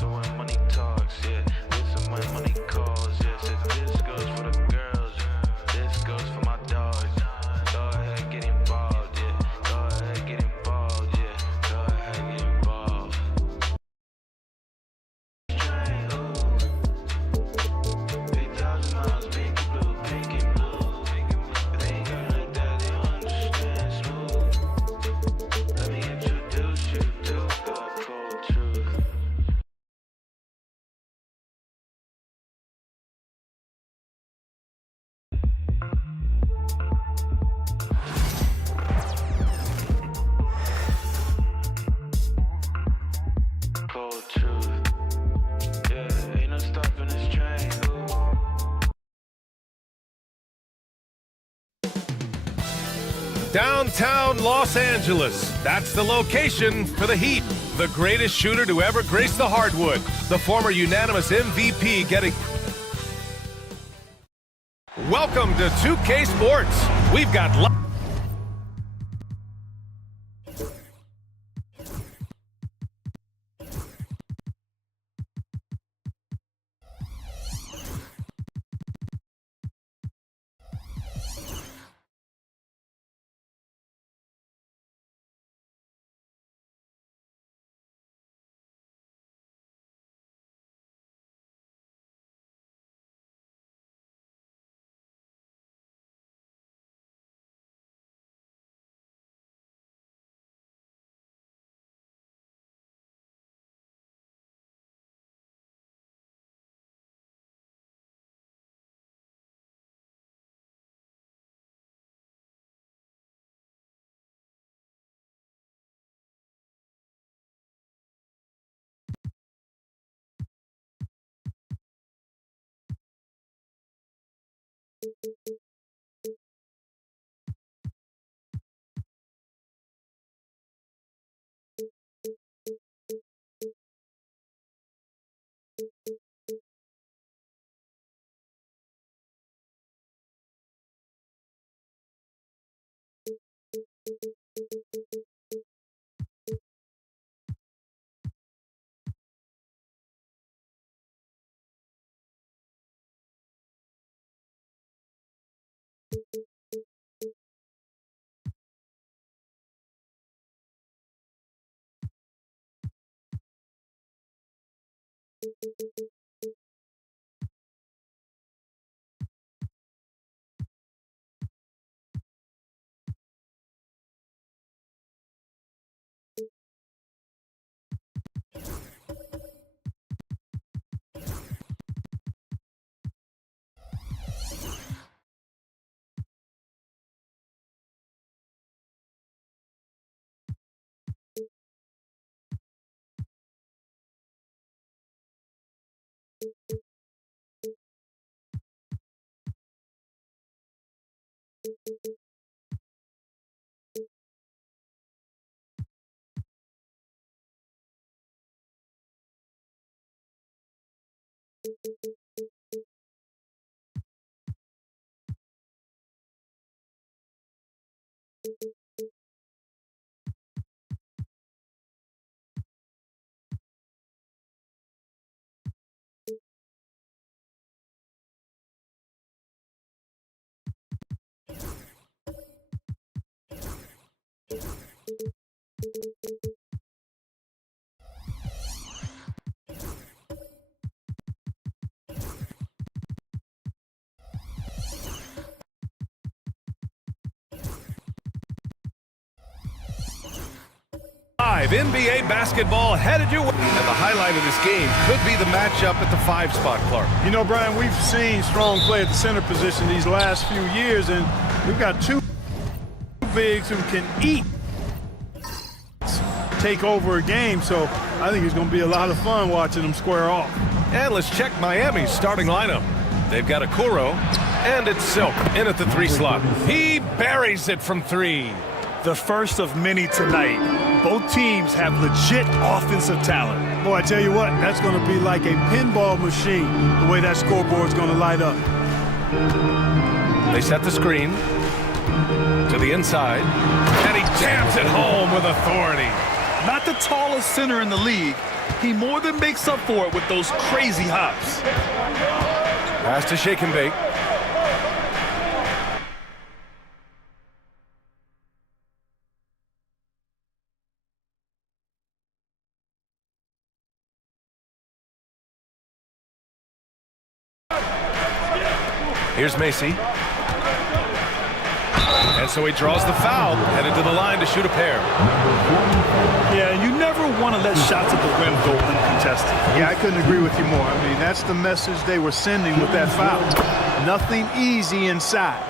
Listen when money talks, yeah. Listen when money calls, yeah. Said this goes for the girls, this goes for my dogs. Go ahead, get involved, yeah. Go ahead, get involved, yeah. Go ahead, get involved. 8,000 miles, pink and blue, pink and blue. They ain't got like that, they don't understand smooth. Let me introduce you to the cold truth. Cold truth. Yeah, ain't no stopping this train. Downtown Los Angeles. That's the location for the Heat. The greatest shooter to ever grace the hardwood. The former unanimous MVP getting... Welcome to 2K Sports. We've got... NBA basketball headed your way. And the highlight of this game could be the matchup at the 5 spot, Clark. You know, Brian, we've seen strong play at the center position these last few years, and we've got two bigs who can take over a game, so I think it's going to be a lot of fun watching them square off. And let's check Miami's starting lineup. They've got Okoro, and it's Silk in at the 3 slot. He buries it from 3. The first of many tonight. Both teams have legit offensive talent. Boy, I tell you what, that's going to be like a pinball machine, the way that scoreboard's going to light up. They set the screen to the inside, and he jams it home with authority. Not the tallest center in the league, he more than makes up for it with those crazy hops. Pass to shake and bake. Here's Macy. And so he draws the foul, headed to the line to shoot a pair. Yeah, you never want to let shots at the rim go uncontested. Yeah, I couldn't agree with you more. I mean, that's the message they were sending with that foul. Nothing easy inside.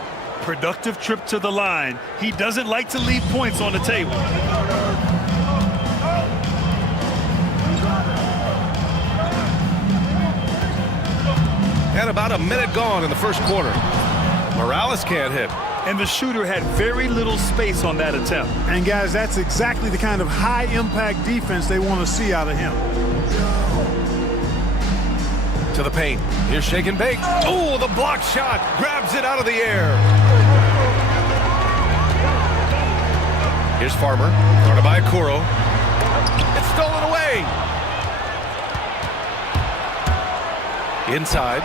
Productive trip to the line. He doesn't like to leave points on the table. And about a minute gone in the first quarter. Morales can't hit. And the shooter had very little space on that attempt. And guys, that's exactly the kind of high-impact defense they want to see out of him. To the paint. Here's shake and bake. Oh, the block shot. Grabs it out of the air. Here's Farmer. Guarded by Okoro. It's stolen away. Inside.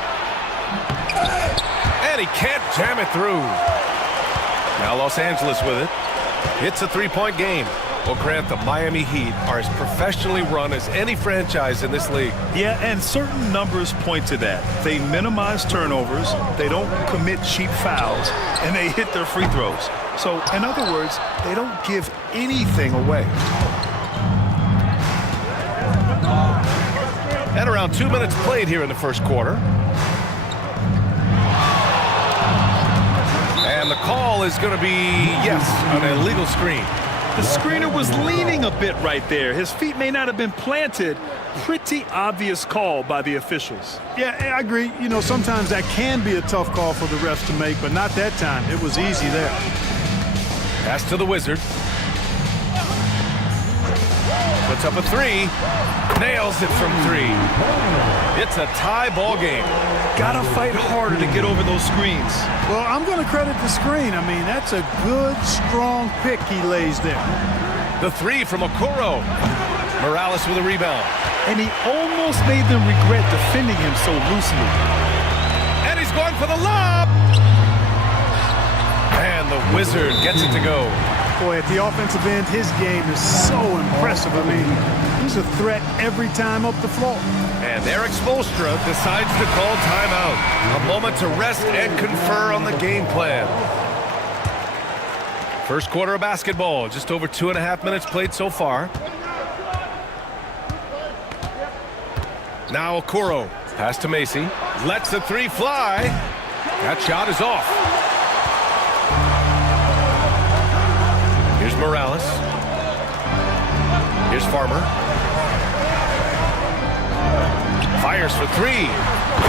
And he can't jam it through. Now Los Angeles with it. It's a three-point game. Well, Grant, the Miami Heat are as professionally run as any franchise in this league. Yeah, and certain numbers point to that. They minimize turnovers, they don't commit cheap fouls, and they hit their free throws. So, in other words, they don't give anything away. And around 2 minutes played here in the first quarter. And the call is going to be, yes, an illegal screen. The screener was leaning a bit right there. His feet may not have been planted. Pretty obvious call by the officials. Yeah, I agree. You know, sometimes that can be a tough call for the refs to make, but not that time. It was easy there. Pass to the Wizard. Puts up a three. Nails it from three. It's a tie ball game. Gotta fight harder to get over those screens. Well, I'm going to credit the screen. I mean, that's a good, strong pick he lays there. The three from Okoro. Morales with a rebound. And he almost made them regret defending him so loosely. And he's going for the lob. And the Wizard gets it to go. Boy, at the offensive end, his game is so impressive. I mean, he's a threat every time up the floor. And Eric Spoelstra decides to call timeout. A moment to rest and confer on the game plan. First quarter of basketball, just over 2.5 minutes played so far. Now Okoro, pass to Macy, lets the three fly. That shot is off. Here's Morales. Here's Farmer. Fires for three.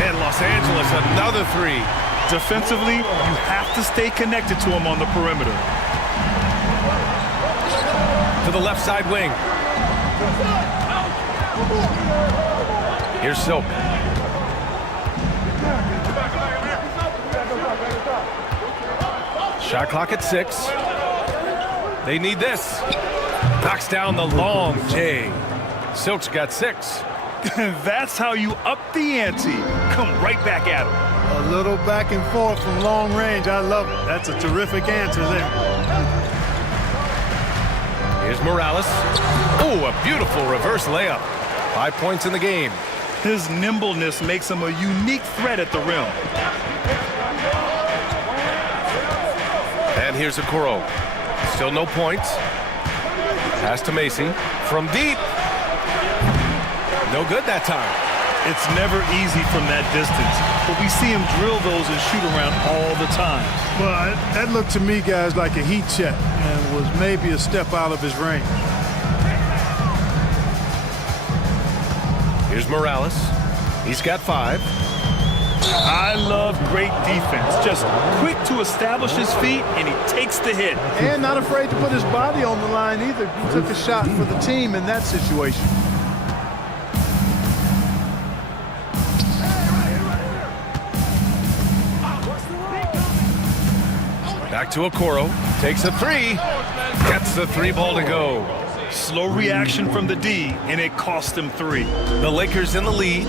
And Los Angeles, another three. Defensively, you have to stay connected to him on the perimeter. To the left side wing. Here's Silk. Shot clock at 6. They need this. Knocks down the long J. Silk's got 6. That's how you up the ante. Come right back at him. A little back and forth from long range. I love it. That's a terrific answer there. Here's Morales. Oh, a beautiful reverse layup. 5 points in the game. His nimbleness makes him a unique threat at the rim. And here's Okoro. Still no points. Pass to Macy. From deep. No good that time. It's never easy from that distance, but we see him drill those and shoot around all the time. Well, that looked to me, guys, like a heat check and was maybe a step out of his range. Here's Morales. He's got 5. I love great defense. Just quick to establish his feet, and he takes the hit. And not afraid to put his body on the line either. He took a shot for the team in that situation. Back to Okoro. Takes a 3. Gets the 3 ball to go. Slow reaction from the D, and it cost them 3. The Lakers in the lead.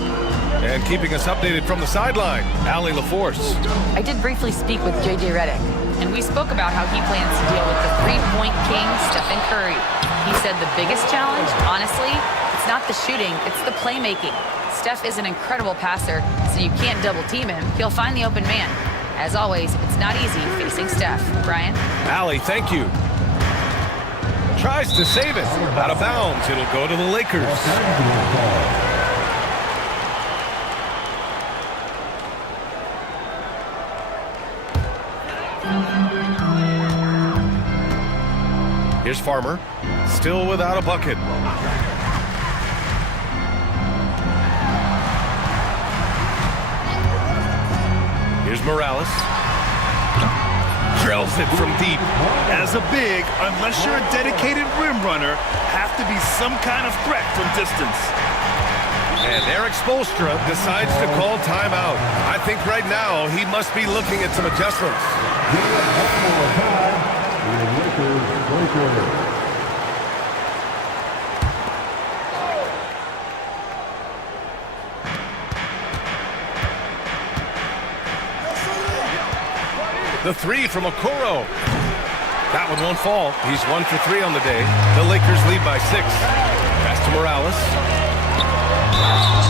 And keeping us updated from the sideline, Allie LaForce. I did briefly speak with J.J. Redick, and we spoke about how he plans to deal with the three-point king, Stephen Curry. He said the biggest challenge, honestly, it's not the shooting, it's the playmaking. Steph is an incredible passer, so you can't double-team him. He'll find the open man. As always, it's not easy facing Steph. Brian? Allie, thank you. Tries to save it. Out of bounds. It'll go to the Lakers. Here's Farmer. Still without a bucket. Here's Morales. Drills it from deep. As a big, unless you're a dedicated rim runner, have to be some kind of threat from distance. And Eric Spoelstra decides to call timeout. I think right now he must be looking at some adjustments. The three from Okoro. That one won't fall. He's 1 for 3 on the day. The Lakers lead by 6. Pass to Morales.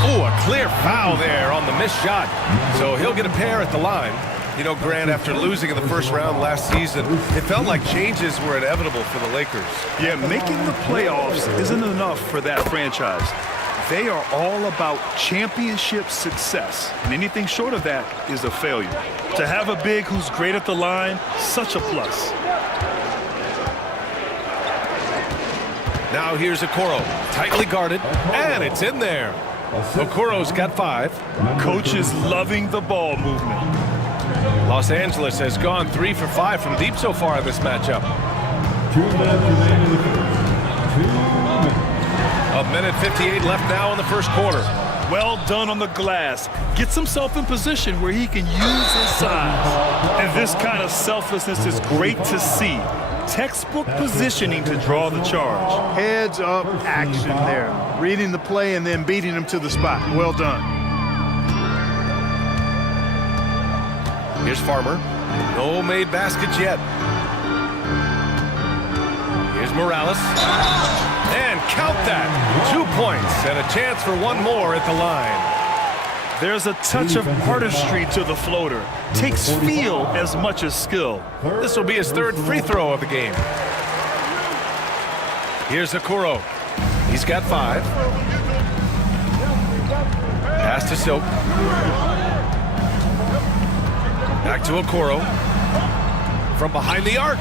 Oh, a clear foul there on the missed shot. So he'll get a pair at the line. You know, Grant, after losing in the first round last season, it felt like changes were inevitable for the Lakers. Yeah, making the playoffs isn't enough for that franchise. They are all about championship success, and anything short of that is a failure. To have a big who's great at the line, such a plus. Now here's Okoro, tightly guarded, and it's in there. Okoro's got 5. Coach is loving the ball movement. Los Angeles has gone 3 for 5 from deep so far in this matchup. 2 minutes remaining in the first. 2 minutes. A minute 58 left now in the first quarter. Well done on the glass. Gets himself in position where he can use his size. And this kind of selflessness is great to see. Textbook positioning to draw the charge. Heads up action there. Reading the play and then beating him to the spot. Well done. Here's Farmer. No made baskets yet. Here's Morales. And count that. 2 points and a chance for one more at the line. There's a touch of artistry to the floater. Takes feel as much as skill. This will be his 3rd free throw of the game. Here's Okoro. He's got 5. Pass to Silk. Back to Okoro. From behind the arc.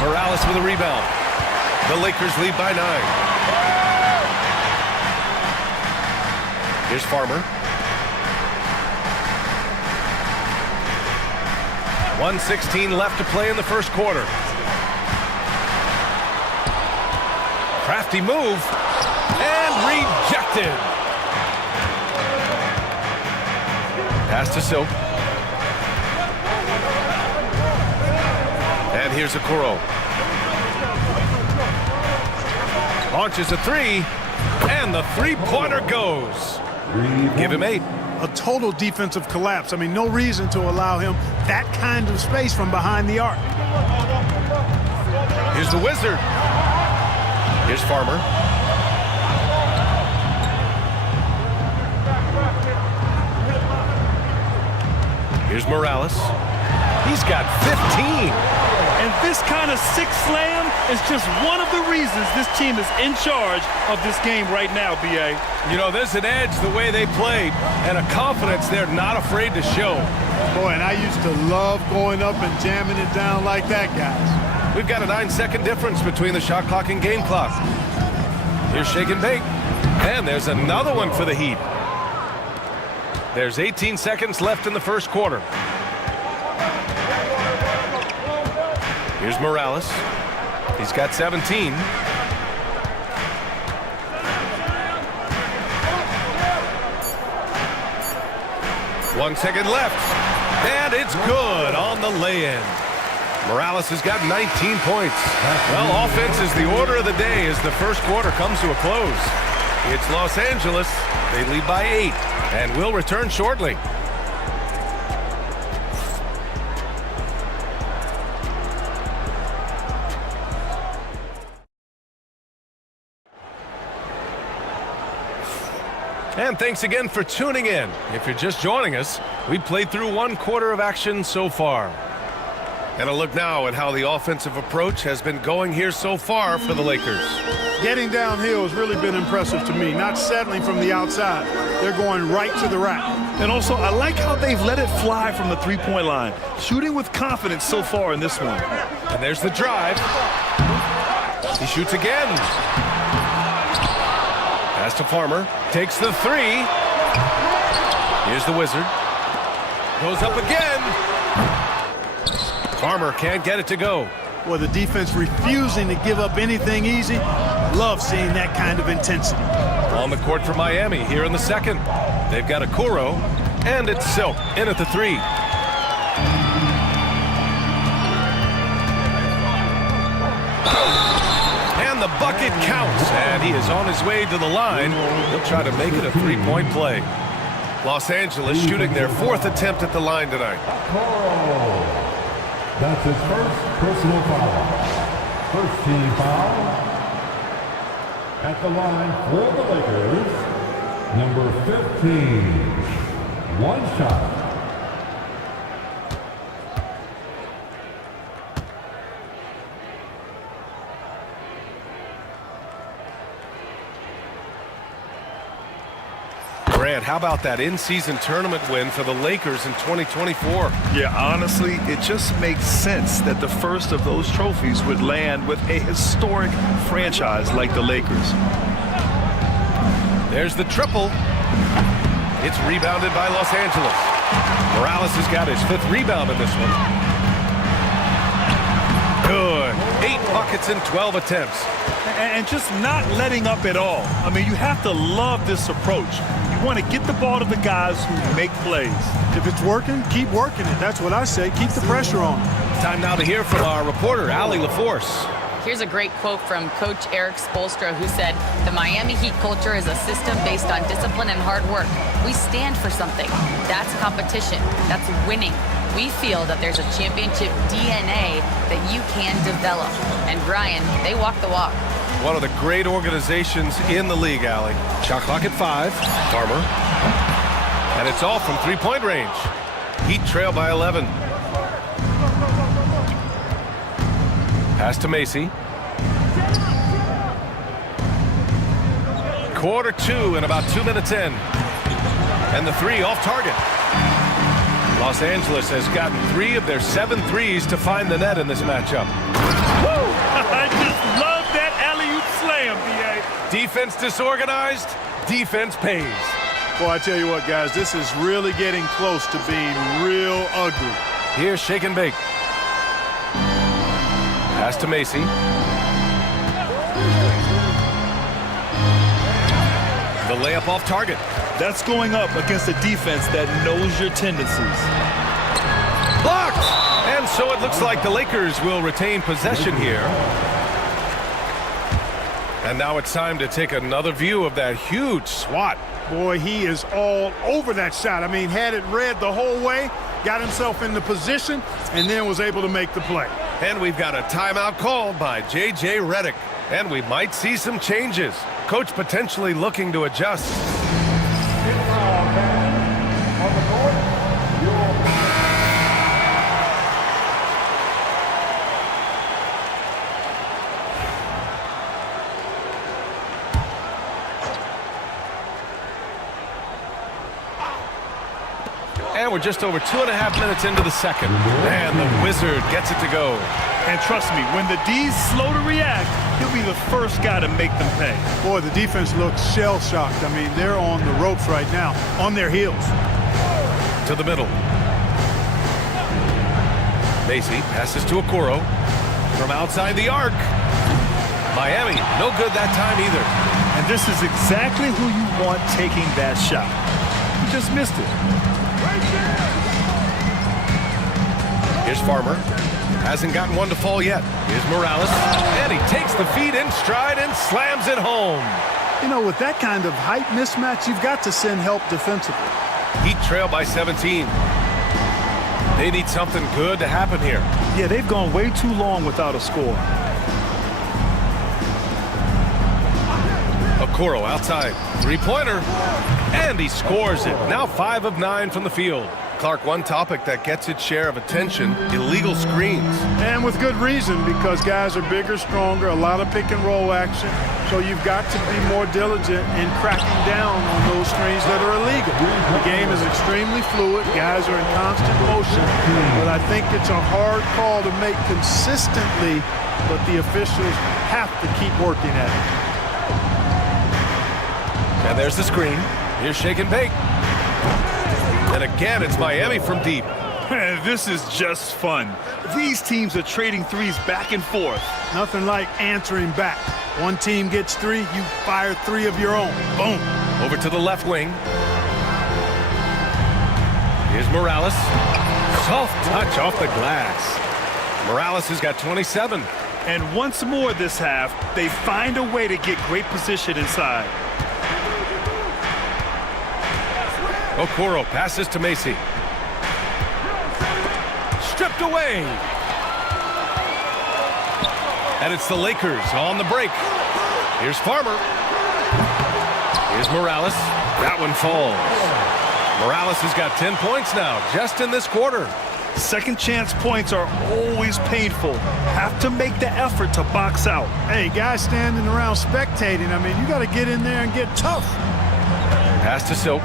Morales with a rebound. The Lakers lead by 9. Here's Farmer. 1:16 left to play in the first quarter. Crafty move. And rejected. Pass to Silk. And here's Okoro. Launches a 3. And the three-pointer goes. Give him 8. A total defensive collapse. I mean, no reason to allow him that kind of space from behind the arc. Here's the Wizard. Here's Farmer. Here's Morales. He's got 15. And this kind of six slam is just one of the reasons this team is in charge of this game right now, B.A. You know, there's an edge the way they played and a confidence they're not afraid to show. Boy, and I used to love going up and jamming it down like that, guys. We've got a 9-second difference between the shot clock and game clock. Here's Shake and Bake. And there's another one for the Heat. There's 18 seconds left in the first quarter. Here's Morales. He's got 17. One second left. And it's good on the lay-in. Morales has got 19 points. Well, offense is the order of the day as the first quarter comes to a close. It's Los Angeles. They lead by 8 and will return shortly. And thanks again for tuning in. If you're just joining us, we played through one quarter of action so far. And a look now at how the offensive approach has been going here so far for the Lakers. Getting downhill has really been impressive to me. Not settling from the outside. They're going right to the rack. And also, I like how they've let it fly from the three-point line. Shooting with confidence so far in this one. And there's the drive. He shoots again. Pass to Farmer. Takes the three. Here's the Wizard. Goes up again. Farmer can't get it to go. Well, the defense refusing to give up anything easy. Love seeing that kind of intensity. On the court for Miami here in the second. They've got Okoro, and it's Silk in at the three. And the bucket counts, and he is on his way to the line. He'll try to make it a three-point play. Los Angeles shooting their 4th attempt at the line tonight. That's his first personal foul. First team foul. At the line for the Lakers, number 15. One shot. Grant, how about that in-season tournament win for the Lakers in 2024? Yeah, honestly, it just makes sense that the first of those trophies would land with a historic franchise like the Lakers. There's the triple. It's rebounded by Los Angeles. Morales has got his 5th rebound in this one. Good. 8 buckets in 12 attempts. And just not letting up at all. I mean, you have to love this approach. You want to get the ball to the guys who make plays. If it's working, keep working it. That's what I say. Keep the pressure on. Time now to hear from our reporter, Allie LaForce. Here's a great quote from Coach Eric Spoelstra, who said, "The Miami Heat culture is a system based on discipline and hard work. We stand for something. That's competition. That's winning. We feel that there's a championship DNA that you can develop." And Brian, they walk the walk. One of the great organizations in the league, Allie. Shot clock at 5. Farmer. And it's all from three-point range. Heat trail by 11. Pass to Macy. Quarter 2 and about 2 minutes in. And the three off target. Los Angeles has gotten 3 of their 7 threes to find the net in this matchup. Woo! I just love that alley-oop slam, B.A. Defense disorganized, defense pays. Boy, I tell you what, guys, this is really getting close to being real ugly. Here's shake and bake. Pass to Macy. The layup off target. That's going up against a defense that knows your tendencies. Blocked! And so it looks like the Lakers will retain possession here. And now it's time to take another view of that huge swat. Boy, he is all over that shot. I mean, had it read the whole way, got himself in the position, and then was able to make the play. And we've got a timeout called by J.J. Redick. And we might see some changes. Coach potentially looking to adjust. And we're just over 2.5 minutes into the second. And the Wizard gets it to go. And trust me, when the D's slow to react, he'll be the first guy to make them pay. Boy, the defense looks shell-shocked. I mean, they're on the ropes right now, on their heels. To the middle. Macy passes to Okoro. From outside the arc. Miami, no good that time either. And this is exactly who you want taking that shot. He just missed it. Here's Farmer. Hasn't gotten one to fall yet. Here's Morales, and he takes the feed in stride and slams it home. You know, with that kind of height mismatch, you've got to send help defensively. Heat trail by 17. They need something good to happen here. Yeah, they've gone way too long without a score. Okoro outside. Three-pointer. And he scores it. Now 5 of 9 from the field. Clark, one topic that gets its share of attention, illegal screens. And with good reason, because guys are bigger, stronger, a lot of pick and roll action. So you've got to be more diligent in cracking down on those screens that are illegal. The game is extremely fluid. Guys are in constant motion. But I think it's a hard call to make consistently, but the officials have to keep working at it. And there's the screen. Here's shake and bake. And again, it's Miami from deep. Man, this is just fun. These teams are trading threes back and forth. Nothing like answering back. One team gets 3, you fire 3 of your own. Boom. Over to the left wing. Here's Morales. Soft touch off the glass. Morales has got 27. And once more this half, they find a way to get great position inside. Okoro passes to Macy. Stripped away. And it's the Lakers on the break. Here's Farmer. Here's Morales. That one falls. Morales has got 10 points now, just in this quarter. Second chance points are always painful. Have to make the effort to box out. Hey, guys standing around spectating, I mean, you got to get in there and get tough. Pass to Silk.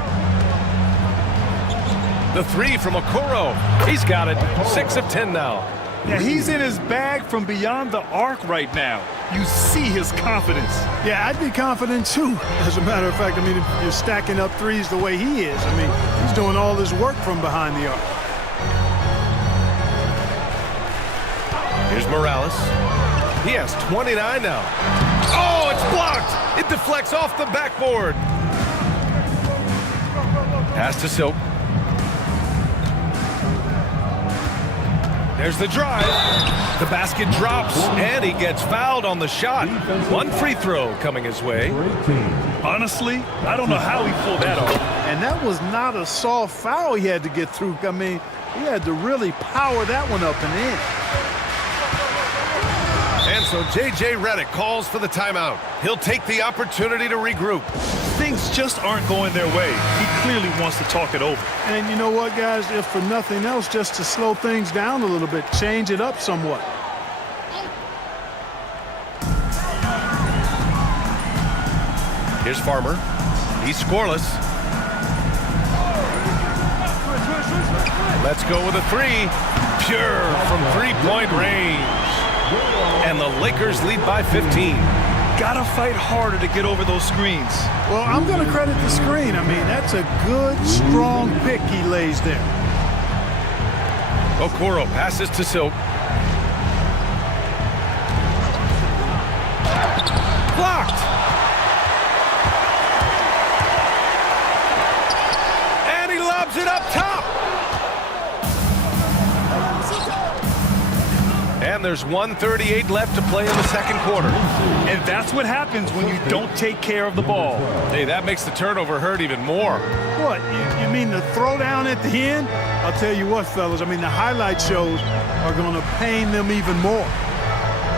The 3 from Okoro. He's got it. 6 of 10 now. Yeah, he's in his bag from beyond the arc right now. You see his confidence. Yeah, I'd be confident too. As a matter of fact, I mean, if you're stacking up threes the way he is, I mean, he's doing all this work from behind the arc. Here's Morales. He has 29 now. Oh, it's blocked. It deflects off the backboard. Pass to Silk. There's the drive. The basket drops, and he gets fouled on the shot. One free throw coming his way. Honestly, I don't know how he pulled that off. And that was not a soft foul he had to get through. I mean, he had to really power that one up and in. And so J.J. Redick calls for the timeout. He'll take the opportunity to regroup. Things just aren't going their way. He clearly wants to talk it over. And you know what, guys? If for nothing else, just to slow things down a little bit, change it up somewhat. Here's Farmer. He's scoreless. Let's go with a 3. Pure from three-point range. And the Lakers lead by 15. Gotta fight harder to get over those screens. Well, I'm going to credit the screen. I mean, that's a good, strong pick he lays there. Okoro passes to Silk. Blocked. And he lobs it up top. And there's 1:38 left to play in the second quarter. And that's what happens when you don't take care of the ball. Hey, that makes the turnover hurt even more. What, you mean the throwdown at the end? I'll tell you what, fellas, I mean, the highlight shows are going to pain them even more.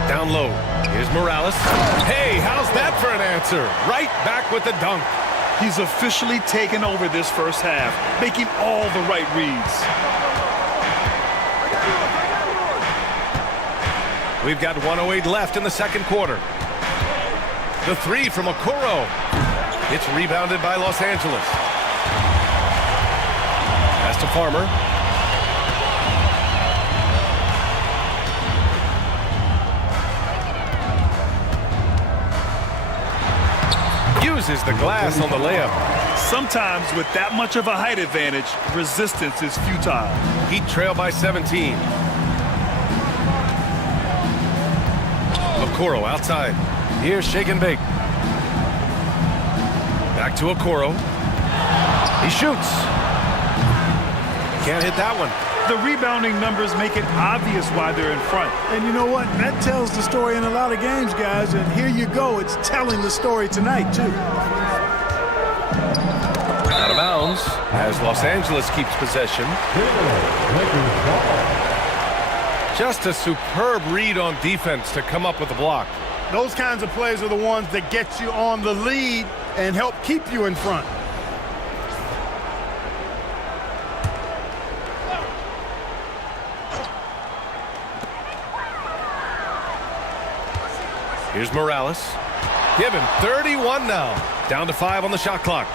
Down low. Here's Morales. Hey, how's that for an answer? Right back with the dunk. He's officially taken over this first half, making all the right reads. We've got 1:08 left in the second quarter. The 3 from Okoro. It's rebounded by Los Angeles. Pass to Farmer. Uses the glass on the layup. Sometimes with that much of a height advantage, resistance is futile. Heat trail by 17. Okoro outside. Here's shake and bake. Back to Okoro. He shoots. Can't hit that one. The rebounding numbers make it obvious why they're in front. And you know what? That tells the story in a lot of games, guys. And here you go. It's telling the story tonight, too. Out of bounds as Los Angeles keeps possession. Just a superb read on defense to come up with the block. Those kinds of plays are the ones that get you on the lead and help keep you in front. Here's Morales. Give him 31 now. Down to 5 on the shot clock.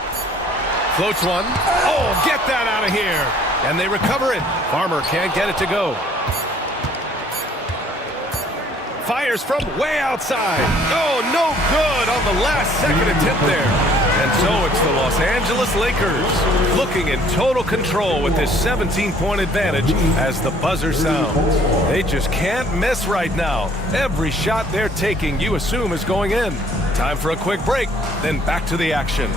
Floats one. Oh, get that out of here. And they recover it. Farmer can't get it to go. Fires from way outside. Oh, no good on the last second attempt there. And so it's the Los Angeles Lakers looking in total control with this 17-point advantage as the buzzer sounds. They just can't miss right now. Every shot they're taking, you assume, is going in. Time for a quick break, then back to the action.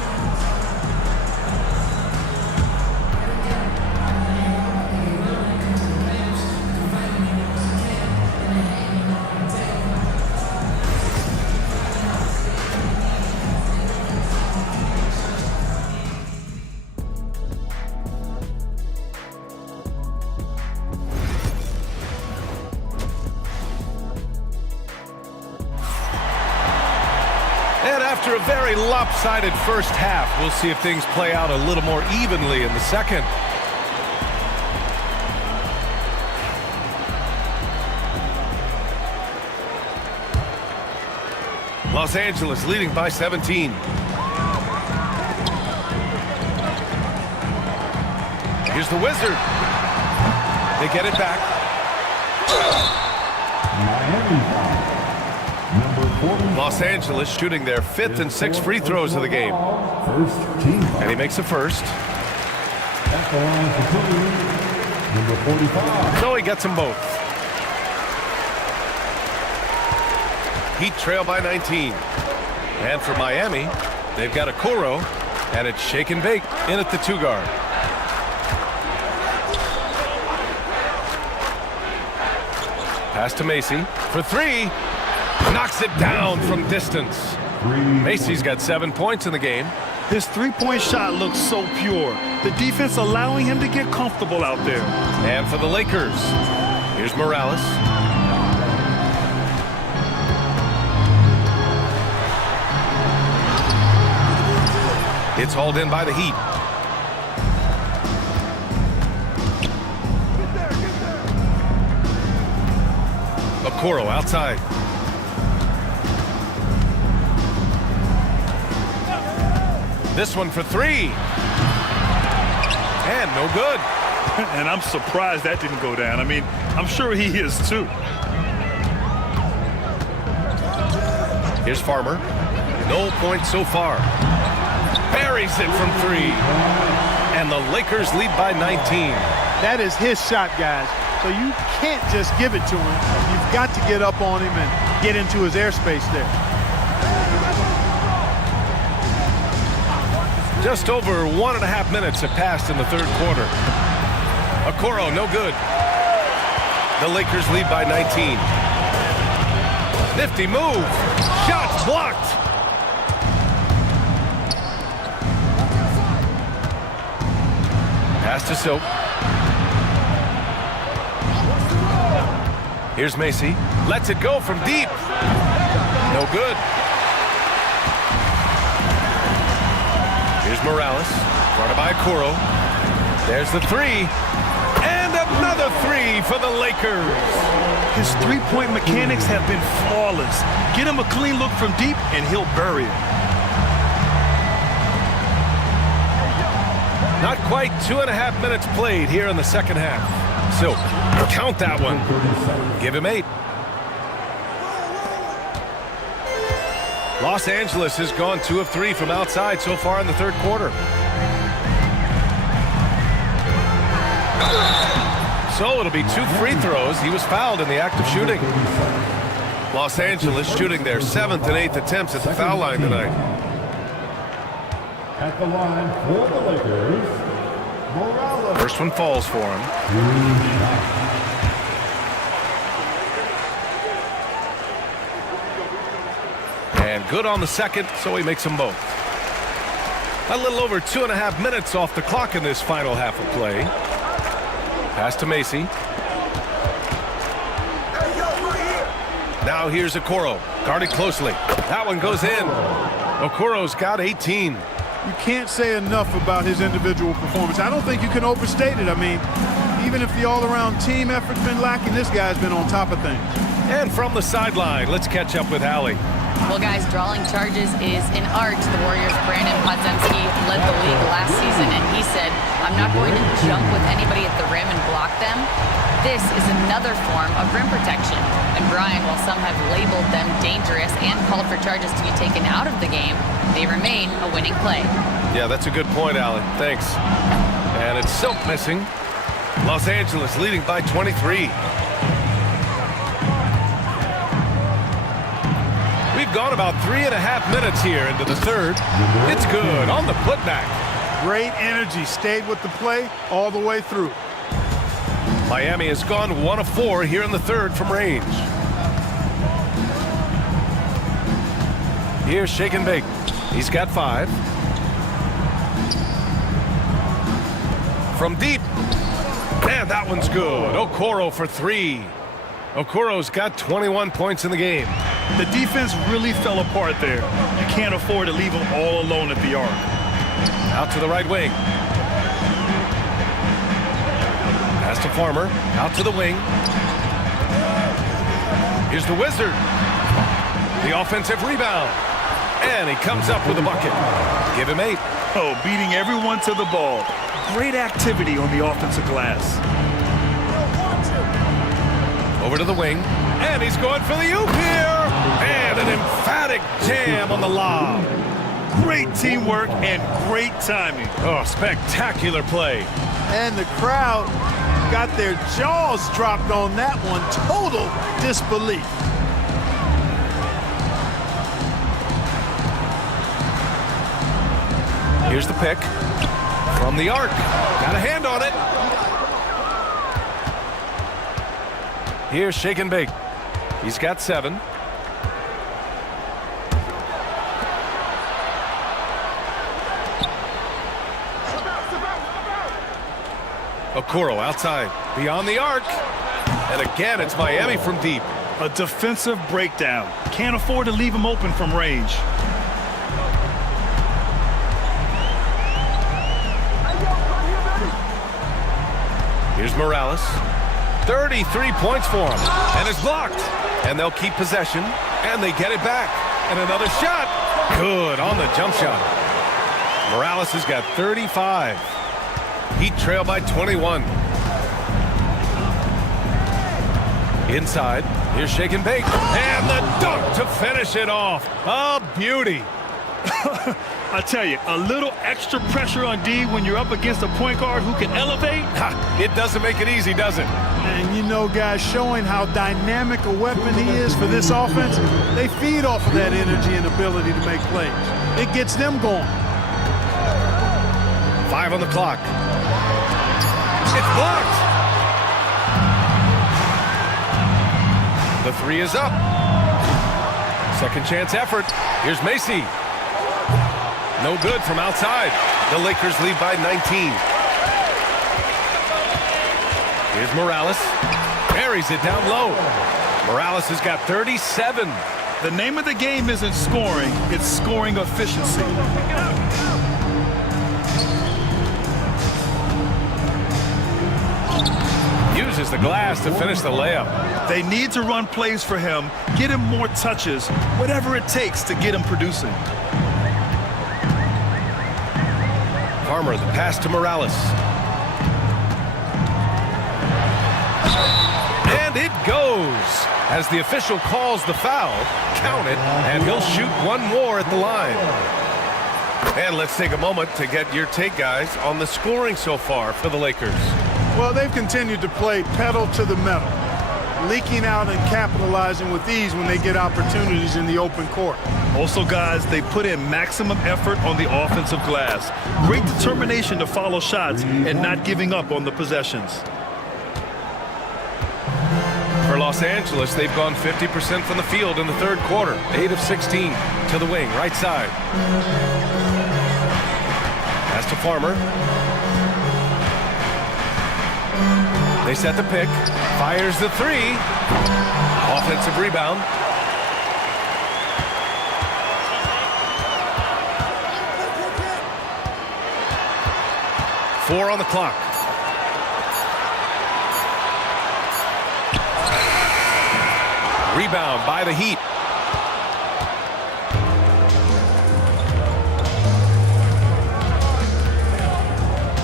After a very lopsided first half, we'll see if things play out a little more evenly in the second. Los Angeles leading by 17. Here's the Wizard. They get it back. Los Angeles shooting their 5th and 6th free throws of the game. And he makes the first. So he gets them both. Heat trail by 19. And for Miami, they've got a Okoro, and it's shake and bake in at the 2-guard. Pass to Macy for 3. Knocks it down from distance. Macy's got 7 points in the game. His three-point shot looks so pure. The defense allowing him to get comfortable out there. And for the Lakers, here's Morales. It's hauled in by the Heat. Okoro outside. This one for 3. And no good. And I'm surprised that didn't go down. I mean, I'm sure he is too. Here's Farmer. No points so far. Buries it from 3. And the Lakers lead by 19. That is his shot, guys. So you can't just give it to him. You've got to get up on him and get into his airspace there. Just over 1.5 minutes have passed in the third quarter. Okoro, no good. The Lakers lead by 19. Nifty move. Shots blocked. Pass to Soap. Here's Macy. Lets it go from deep. No good. Here's Morales. Guarded by Okoro. There's the 3. And another 3 for the Lakers. His three-point mechanics have been flawless. Get him a clean look from deep, and he'll bury it. Not quite 2.5 minutes played here in the second half. So, count that one. Give him 8. Los Angeles has gone 2 of 3 from outside so far in the third quarter. So it'll be 2 free throws. He was fouled in the act of shooting. Los Angeles shooting their 7th and 8th attempts at the foul line tonight. At the line for the Lakers, Morales. First one falls for him. And good on the second, so he makes them both. A little over 2.5 minutes off the clock in this final half of play. Pass to Macy. Now here's Okoro, guarded closely. That one goes in. Okoro's got 18. You can't say enough about his individual performance. I don't think you can overstate it. I mean, even if the all-around team effort's been lacking, this guy's been on top of things. And from the sideline, let's catch up with Allie. Well, guys, drawing charges is an art. The Warriors' Brandon Podzemski led the league last season, and he said, I'm not going to jump with anybody at the rim and block them. This is another form of rim protection. And Brian, while some have labeled them dangerous and called for charges to be taken out of the game, they remain a winning play. Yeah, that's a good point, Allie. Thanks. And it's Silk missing. Los Angeles leading by 23. We've gone about 3.5 minutes here into the third. It's good on the putback. Great energy, stayed with the play all the way through. Miami has gone 1 of 4 here in the third from range. Here's Shake and Bake. He's got 5. From deep. And that one's good. Okoro for 3. Okoro's got 21 points in the game. The defense really fell apart there. You can't afford to leave them all alone at the arc. Out to the right wing. Pass to Farmer. Out to the wing. Here's the Wizard. The offensive rebound. And he comes up with a bucket. Give him 8. Oh, beating everyone to the ball. Great activity on the offensive glass. Over to the wing. And he's going for the oop here. And an emphatic jam on the lob. Great teamwork and great timing. Oh, spectacular play. And the crowd got their jaws dropped on that one. Total disbelief. Here's the pick. From the arc. Got a hand on it. Here's Shake and Bake. He's got 7. Okoro outside. Beyond the arc. And again, it's Miami from deep. A defensive breakdown. Can't afford to leave him open from range. Here's Morales. 33 points for him. And it's blocked. And they'll keep possession. And they get it back. And another shot. Good on the jump shot. Morales has got 35. Heat trail by 21. Inside. Here's Shake and Bake. And the dunk to finish it off. A beauty. I tell you, a little extra pressure on D when you're up against a point guard who can elevate. It doesn't make it easy, does it? And you know, guys, showing how dynamic a weapon he is for this offense, they feed off of that energy and ability to make plays. It gets them going. 5 on the clock. It's blocked. The 3 is up. Second chance effort. Here's Macy. No good from outside. The Lakers lead by 19. Here's Morales. Buries it down low. Morales has got 37. The name of the game isn't scoring, it's scoring efficiency. Uses the glass to finish the layup. They need to run plays for him, get him more touches, whatever it takes to get him producing. Farmer, the pass to Morales. And it goes. As the official calls the foul, count it, and he'll shoot one more at the line. And let's take a moment to get your take, guys, on the scoring so far for the Lakers. Well, they've continued to play pedal to the metal. leaking out and capitalizing with ease when they get opportunities in the open court. Also, guys, they put in maximum effort on the offensive glass. Great determination to follow shots and not giving up on the possessions. For Los Angeles, they've gone 50% from the field in the third quarter. 8 of 16 to the wing, right side. Pass to Farmer. They set the pick. Fires the three. Offensive rebound. Four on the clock. Rebound by the Heat.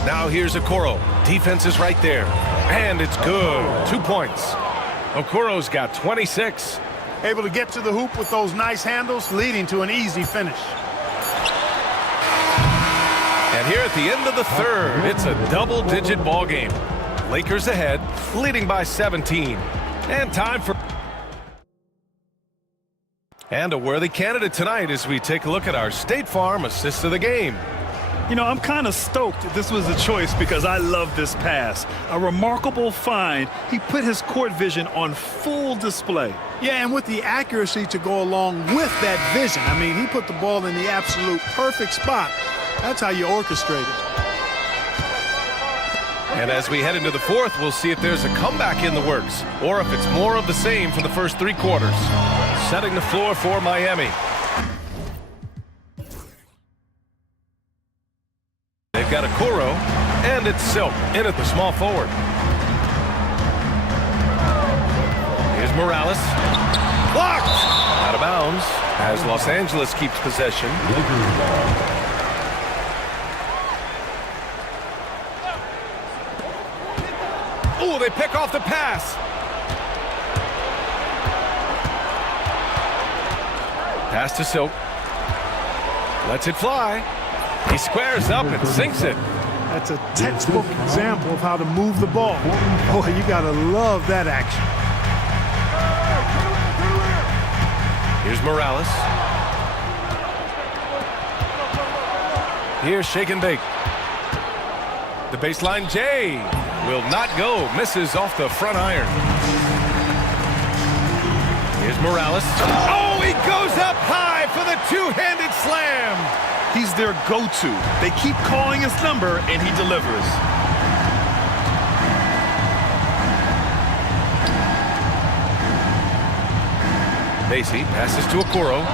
Now here's Okoro. Defense is right there. And it's good. 2 points. Okoro's got 26. Able to get to the hoop with those nice handles, leading to an easy finish. And here at the end of the third, it's a double-digit ball game. Lakers ahead, leading by 17. And time for... And a worthy candidate tonight as we take a look at our State Farm assist of the game. You know, I'm kind of stoked this was a choice because I love this pass. A remarkable find. He put his court vision on full display. Yeah, and with the accuracy to go along with that vision. I mean, he put the ball in the absolute perfect spot. That's how you orchestrate it. And as we head into the fourth, we'll see if there's a comeback in the works or if it's more of the same from the first 3 quarters. Setting the floor for Miami. They've got Okoro, and it's Silk in at the small forward. Here's Morales. Blocked! Out of bounds as Los Angeles keeps possession. Oh, they pick off the pass. Pass to Silk. Lets it fly. He squares up and sinks it. That's a textbook example of how to move the ball. Boy, you gotta love that action. Here's Morales. Here's Shake and Bake. The baseline J will not go. Misses off the front iron. Here's Morales. Oh, he goes up high for the two-handed slam. He's their go-to. They keep calling his number, and he delivers. Basie passes to Okoro.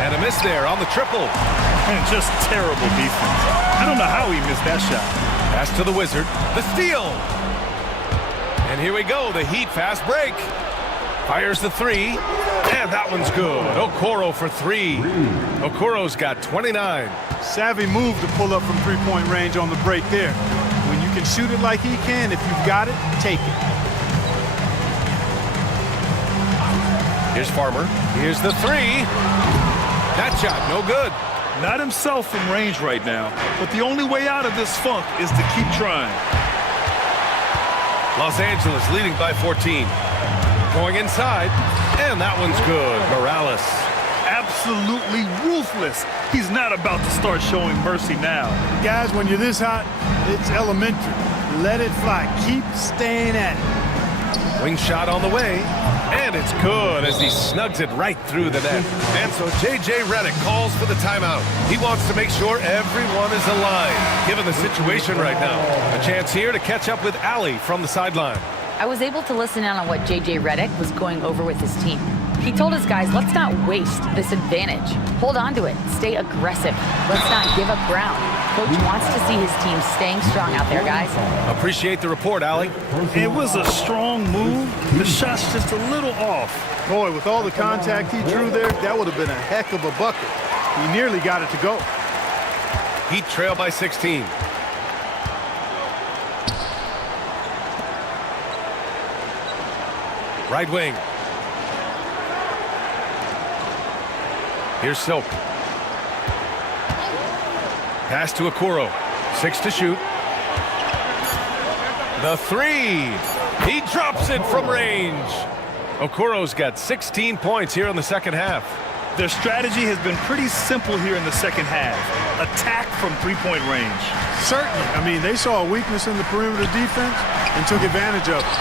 And a miss there on the triple. And just terrible defense. I don't know how he missed that shot. Pass to the Wizard. The steal. And here we go. The Heat fast break. Fires the three. And that one's good. Okoro for 3. Okoro's got 29. Savvy move to pull up from three-point range on the break there. When you can shoot it like he can, if you've got it, take it. Here's Farmer. Here's the 3. That shot, no good. Not himself from range right now, but the only way out of this funk is to keep trying. Los Angeles leading by 14. Going inside, and that one's good. Morales. Absolutely ruthless. He's not about to start showing mercy now. Guys, when you're this hot, it's elementary. Let it fly. Keep staying at it. Wing shot on the way, and it's good as he snugs it right through the net. And so J.J. Redick calls for the timeout. He wants to make sure everyone is aligned, given the situation right now. A chance here to catch up with Allie from the sideline. I was able to listen in on what J.J. Redick was going over with his team. He told his guys, let's not waste this advantage. Hold on to it. Stay aggressive. Let's not give up ground. Coach wants to see his team staying strong out there, guys. Appreciate the report, Allie. It was a strong move. The shot's just a little off. Boy, with all the contact he drew there, that would have been a heck of a bucket. He nearly got it to go. Heat trail by 16. Right wing. Here's Silk. Pass to Okoro. 6 to shoot. The 3. He drops it from range. Okuro's got 16 points here in the second half. Their strategy has been pretty simple here in the second half. Attack from three-point range. Certainly. I mean, they saw a weakness in the perimeter defense and took advantage of it.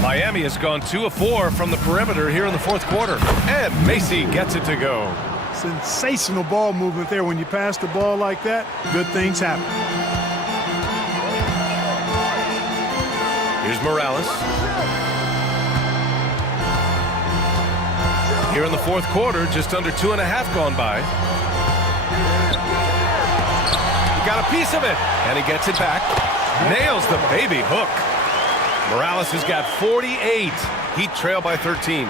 Miami has gone 2 of 4 from the perimeter here in the fourth quarter. And Macy gets it to go. Sensational ball movement there. When you pass the ball like that, good things happen. Here's Morales. Here in the fourth quarter, just under 2.5 gone by. He got a piece of it, and he gets it back. Nails the baby hook. Morales has got 48. Heat trail by 13.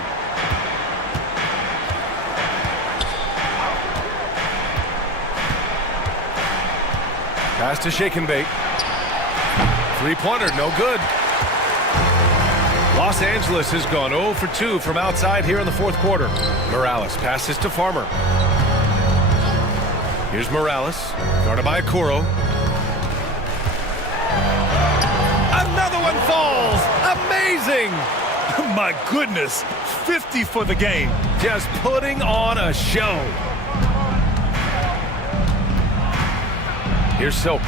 Pass to Shake and Bake. Three-pointer, no good. Los Angeles has gone 0 for 2 from outside here in the fourth quarter. Morales passes to Farmer. Here's Morales, guarded by Okuro. Another one falls! Amazing! My goodness, 50 for the game. Just putting on a show. Here's Silk.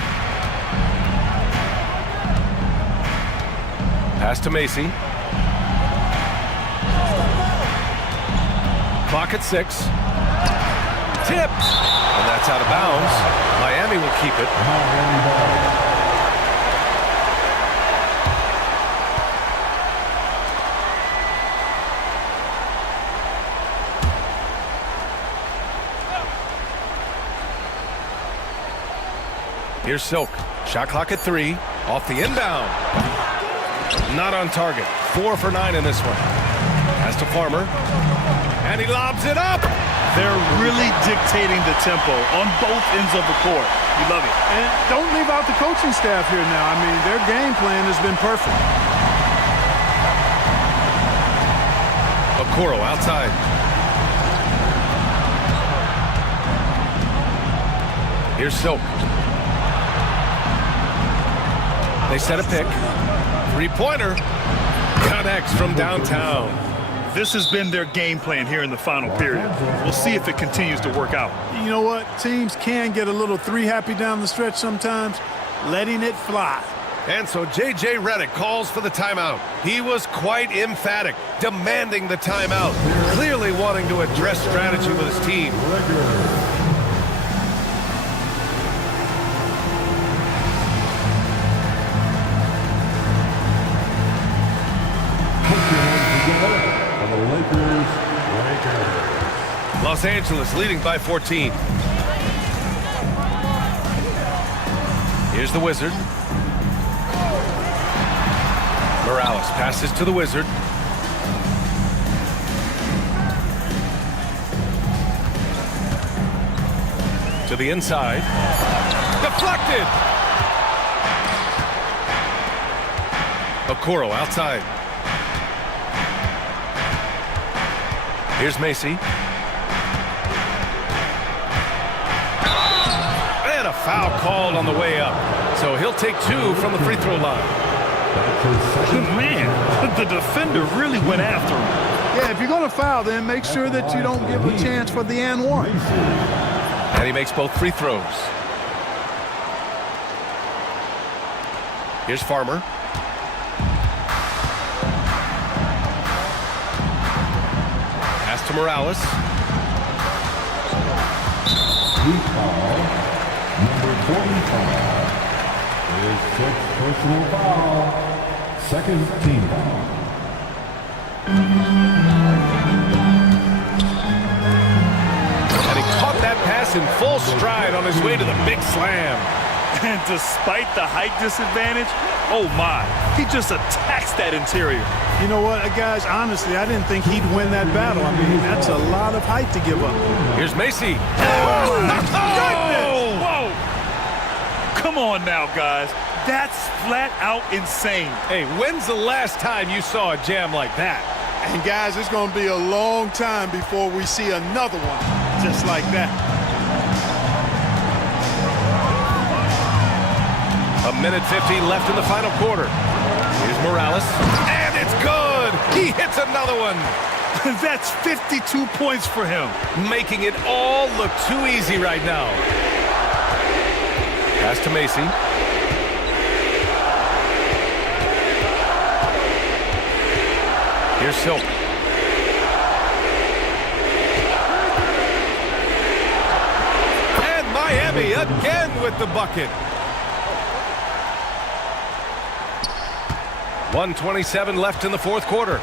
Pass to Macy. Clock at 6. Tipped. And that's out of bounds. Miami will keep it. Here's Silk. Shot clock at 3. Off the inbound. Not on target. 4 for 9 in this one. Pass to Farmer. And he lobs it up. They're really dictating the tempo on both ends of the court. You love it. And don't leave out the coaching staff here now. I mean, their game plan has been perfect. Okuro outside. Here's Silk. They set a pick. Three-pointer. Connects from downtown. This has been their game plan here in the final period. We'll see if it continues to work out. You know what? Teams can get a little three-happy down the stretch sometimes, letting it fly. And so J.J. Redick calls for the timeout. He was quite emphatic, demanding the timeout, clearly wanting to address strategy with his team. Los Angeles leading by 14. Here's the Wizard. Morales passes to the Wizard. To the inside. Deflected! Okuro outside. Here's Macy. And a foul called on the way up. So he'll take 2 from the free throw line. Man, the defender really went after him. Yeah, if you're going to foul, then make sure that you don't give a chance for the and one. And he makes both free throws. Here's Farmer. Pass to Morales. Foul, number 45 is 6th personal foul, 2nd team foul. And he caught that pass in full stride on his way to the big slam. And despite the height disadvantage, oh my, he just attacks that interior. You know what, guys, honestly, I didn't think he'd win that battle. I mean, that's a lot of height to give up. Here's Macy. Oh, my goodness! Whoa! Come on now, guys. That's flat out insane. Hey, when's the last time you saw a jam like that? And, guys, it's going to be a long time before we see another one just like that. A minute 15 left in the final quarter. Here's Morales, and it's good! He hits another one! That's 52 points for him. Making it all look too easy right now. Pass to Macy. Here's Silk. And Miami again with the bucket. 1:27 left in the fourth quarter.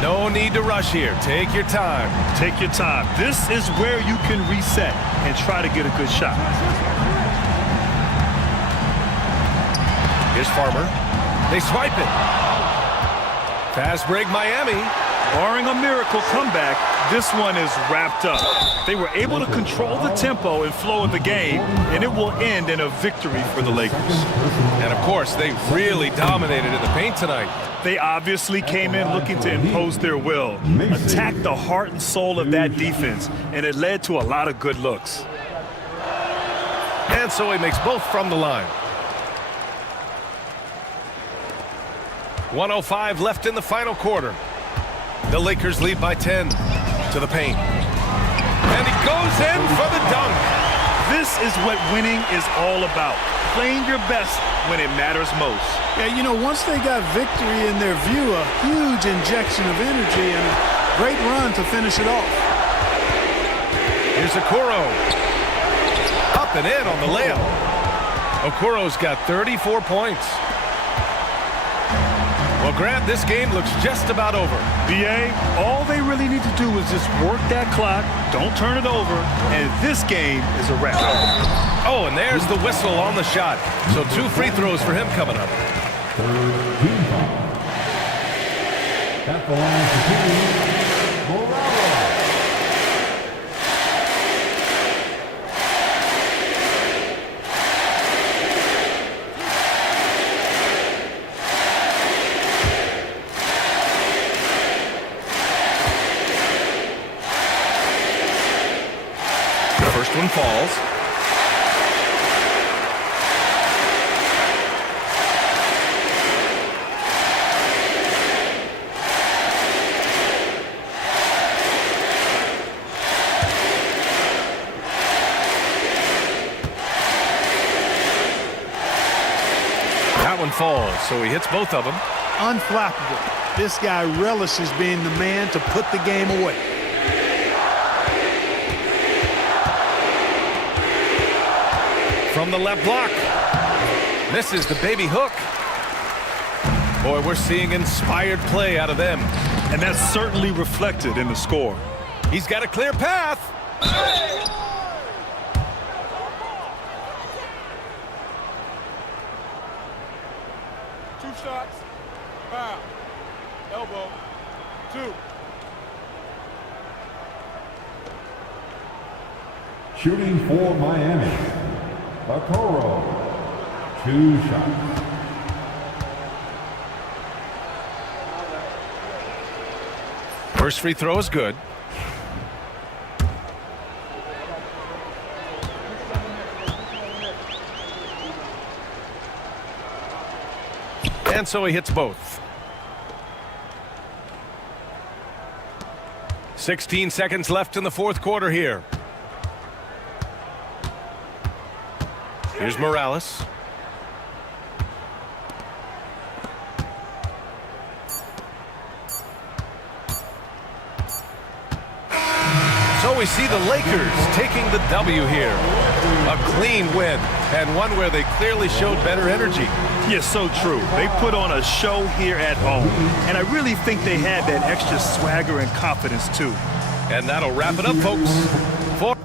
No need to rush here. Take your time. Take your time. This is where you can reset and try to get a good shot. Here's Farmer. They swipe it. Fast break Miami. Barring a miracle comeback, this one is wrapped up. They were able to control the tempo and flow of the game, and it will end in a victory for the Lakers. And, of course, they really dominated in the paint tonight. They obviously came in looking to impose their will, attack the heart and soul of that defense, and it led to a lot of good looks. And so he makes both from the line. 1:05 left in the final quarter. The Lakers lead by 10 to the paint. And he goes in for the dunk. This is what winning is all about. Playing your best when it matters most. Yeah, you know, once they got victory in their view, a huge injection of energy and a great run to finish it off. Here's Okoro. Up and in on the layup. Okoro's got 34 points. Well, Grant, this game looks just about over. BA, all they really need to do is just work that clock, don't turn it over, and this game is a wrap. Oh, and there's the whistle on the shot. So 2 free throws for him coming up. At the line for two, Morales. First one falls. That one falls, so he hits both of them. Unflappable. This guy relishes being the man to put the game away. From the left block. Misses the baby hook. Boy, we're seeing inspired play out of them. And that's certainly reflected in the score. He's got a clear path. 2 shots. Foul. Elbow. 2. Shooting for Miami, Okoro, 2 shots. First free throw is good. And so he hits both. 16 seconds left in the fourth quarter here. Here's Morales. So we see the Lakers taking the W here. A clean win, and one where they clearly showed better energy. Yes, so true. They put on a show here at home, and I really think they had that extra swagger and confidence too. And that'll wrap it up, folks. For